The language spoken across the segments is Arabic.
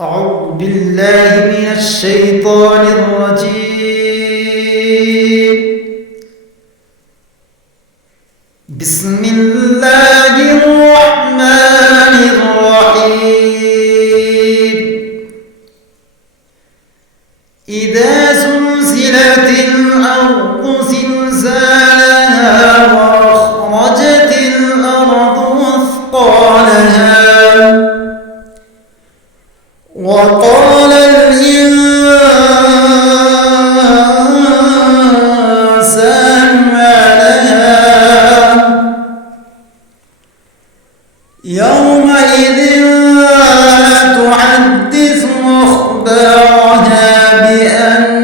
أعوذ بالله من الشيطان الرجيم. بسم الله الرحمن الرحيم. إذا زلزلت الأرض زلزالها وأخرجت الأرض أثقالها وقال الإنسان ما لها يومئذ تحدث أخبارها بأن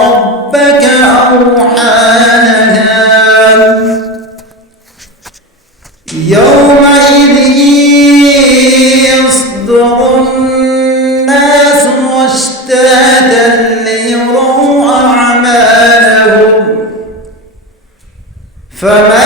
ربك أوحى لها يومئذ يصدر الناس أشتاتا ليروا أعمالهم فما